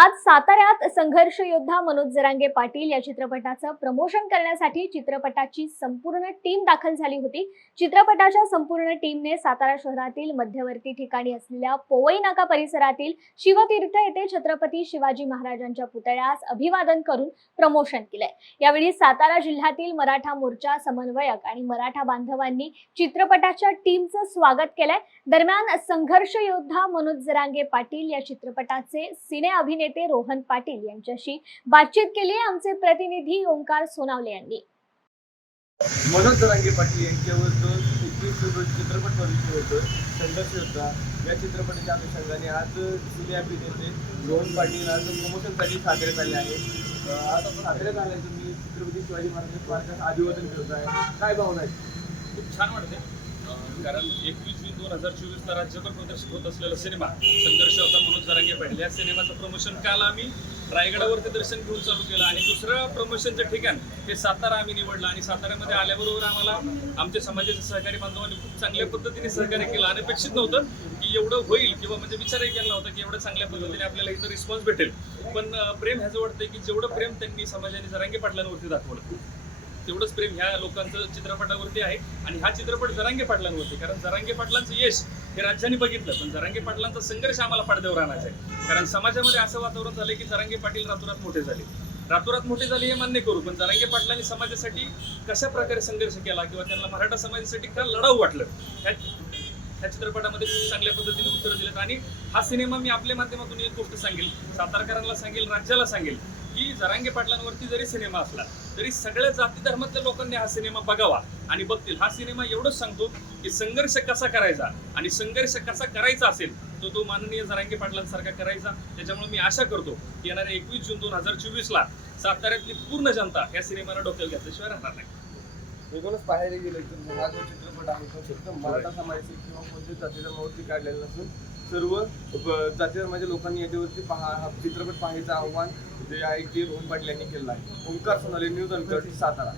आज साताऱ्यात संघर्ष योद्धा मनोज जरांगे पाटील या चित्रपटाचं प्रमोशन करण्यासाठी चित्रपटाची संपूर्ण टीम दाखल झाली होती। चित्रपटाच्या संपूर्ण टीमने सातारा शहरातील मध्यवर्ती ठिकाणी असलेल्या पोवई नाका परिसरातील शिवतीर्थ येथे छत्रपती शिवाजी महाराजांच्या पुतळ्यास अभिवादन करून प्रमोशन केलंय। यावेळी सातारा जिल्ह्यातील मराठा मोर्चा समन्वयक आणि मराठा बांधवांनी चित्रपटाच्या टीमचं स्वागत केलंय। दरम्यान संघर्ष योद्धा मनोज जरांगे पाटील या चित्रपटाचे सिने अभिनेते रोहन पाटील यांच्याशी बातचीत केली आहे आमचे प्रतिनिधी ओंकार सोनावले यांनी। मनोज जरांगे पाटील यांच्यावर जो 21 रोजी चित्रपट परिचय होतो संघर्ष योद्धा या चित्रपटाच्या अनुषंगाने आज सिने अभिनेते रोहन पाटील आज प्रमोशनसाठी साताऱ्यात आले आहे। आज आपण साताऱ्यात आलाय, तुम्ही छत्रपती शिवाजी महाराजांच्या स्मारकात अभिवादन करताय, काय भावना आहे? खूप छान वाटते, कारण 21 जून 2024 राज्यभर प्रदर्शित होत असलेला सिनेमा संघर्ष होता मनोज जरांगे पाटील या सिनेमाचं प्रमोशन काल आम्ही रायगडावरती दर्शन घेऊन चालू केलं आणि दुसरं प्रमोशनचं ठिकाण हे सातारा आम्ही निवडलं आणि साताऱ्यामध्ये आल्याबरोबर आम्हाला आमच्या समाजाचे सहकारी बांधवांनी खूप चांगल्या पद्धतीने सहकार्य केलं। अनपेक्षित नव्हतं की एवढं होईल किंवा म्हणजे विचारही केला नव्हता की एवढं चांगल्या पद्धतीने आपल्याला इथं रिस्पॉन्स भेटेल, पण प्रेम ह्याचं वाटतंय की जेवढं प्रेम त्यांनी समाजाने जरांगे पाटलांवरती दाखवलं तेवढंच प्रेम ह्या लोकांचं चित्रपटावरती आहे आणि हा चित्रपट जरांगे पाटलांवरती, कारण जरांगे पाटलांचं यश हे राज्याने बघितलं, पण जरांगे पाटलांचा संघर्ष आम्हाला पडद्यावर आणायचा आहे। कारण समाजामध्ये असं वातावरण झालं की जरांगे पाटील रातोरात मोठे झाले हे मान्य करू, पण जरांगे पाटलांनी समाजासाठी कशा प्रकारे संघर्ष केला किंवा त्यांना मराठा समाजासाठी का लढाऊ वाटलं ह्या चित्रपटामध्ये खूप चांगल्या पद्धतीने उत्तरं दिलेत। आणि हा सिनेमा मी आपल्या माध्यमातून एक गोष्ट सांगेल, सातारकरांना सांगेल, राज्याला सांगेल की जरांगे पाटलांवरती जरी सिनेमा असला तरी सगळ्या जाती धर्मातल्या लोकांनी हा सिनेमा बघावा आणि बघतील। हा सिनेमा एवढंच सांगतो की संघर्ष कसा करायचा आणि संघर्ष कसा करायचा असेल तो माननीय जरांगे पाटलांसारखा करायचा। त्याच्यामुळे मी आशा करतो की येणाऱ्या 21 जून 2024 साताऱ्यातली पूर्ण जनता या सिनेमाला डोक्याला घेतल्याशिवाय राहणार नाही। एकूणच पाहायला गेलं तर हा जो चित्रपट आहे तो फक्त मराठा समाजाचे किंवा कोणत्या जाती धर्मावरती काढलेला नसून सर्व जाती धर्माच्या लोकांनी याच्यावरती हा चित्रपट पाहायचं आव्हान जे आहे ते रोहन पाटील यांनी केलं आहे। Omkar Sonawale, news uncut, Satara.